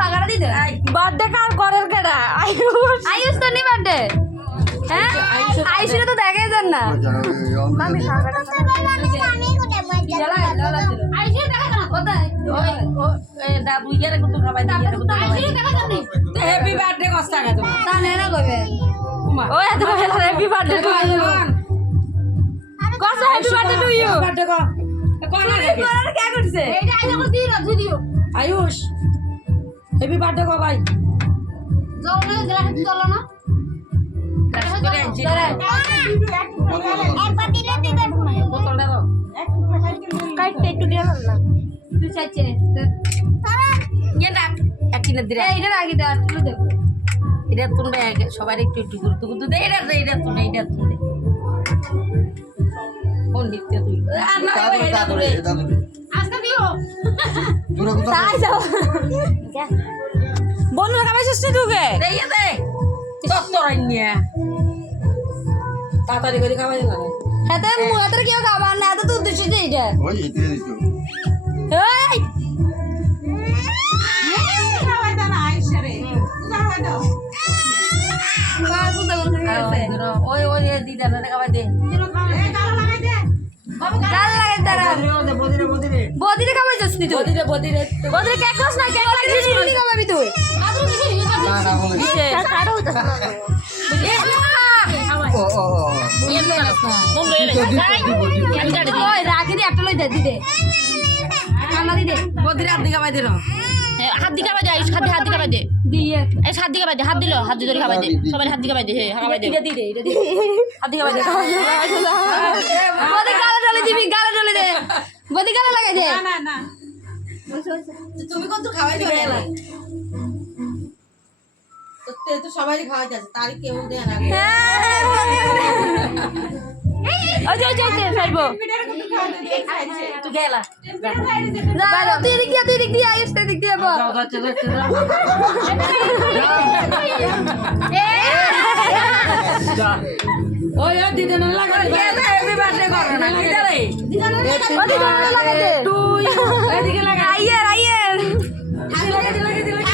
ভাগাড়া দি দে birthday কার করার কেডা আয়ুষ আয়ুষ তো নি বার্থডে হ্যাঁ আয়ুষের তো দেখাই যান না মামি ভাগাড়া আয়ুষের দেখা না কোথায় দা বুইয়ারে কত খাবাই দা আয়ুষের দেখা যান নি হ্যাপি বার্থডে কষ্ট টাকা তোমার তা নেনা কইবে ও এত হ্যাপি বার্থডে টু ইউ কসা happy birthday to you birthday কো কোন আগে করার কি করছে এইটা আইনা করে দিই রাজু দিও আয়ুষ হ্যাপি বার্থডে কো ভাই জলনে গ্লাস চলো না করে আনছি বোতলটা দাও কাইটে একটু দিয়ে না তুই চাইছে এটা একদিনে দিরা এইটা রাখি দাও তুই দেখ এটা তুমি সবার একটু একটু গুরুত্ব গুরুত্ব দে এটা তুমি এটা তুমি কোন দিতে তুই আর না এটা দূরে আজকে দিও তাই যাও বন্ধুরা খাবার চেষ্টা ঢুকে দে দে ডক্টর আইনিয়া তাড়াতাড়ি করে খাওয়াই না হাতে মুরাতে কেউ খাবার না এত তো উদ্দেশ্য যে এটা ওই এতে দিছো এই ওই ওই দিদা না খাওয়াই দে গাল লাগাই তারা বদিরে বদিরে বদিরে খাবার যাস নি তুই বদিরে বদিরে বদিরে কেক খাস না কেক লাগিয়ে দিলি খাবাবি তুই আদর কিছু না না বলে দিছে কাটো ও ও ওই রাখি দি একটা লই দে দিদে ঠান্ডা দিদে বদিরে আর দিকে খাওয়াই দিল হাত দিকে বাজে আইস হাত হাত দিকে বাজে দিয়ে এই হাত দিকে বাজে হাত দিল হাত দিয়ে ধরে খাবাই দে সবাই হাত দিকে বাজে হ্যাঁ খাবাই দে এটা দিদে এটা দিদে হাত দিকে বাজে বদি গালে ঢলে দিবি গালে ঢলে দে বদি গালে লাগাই দে না না তুমি কত খাওয়াই দিবে তো সবাই খাওয়াই যাচ্ছে তার কেউ দেয় না ওই যে ফেলবো তুই গেলা না তুই দিক দিয়ে আইস দিক দিয়ে বল যাও যাচ্ছে ওই দিদি না লাগাই হ্যাপি বার্থডে করো না কি রে বদি গালে লাগাই দে তুই এদিকে লাগা আইয়ের লাগা দিলে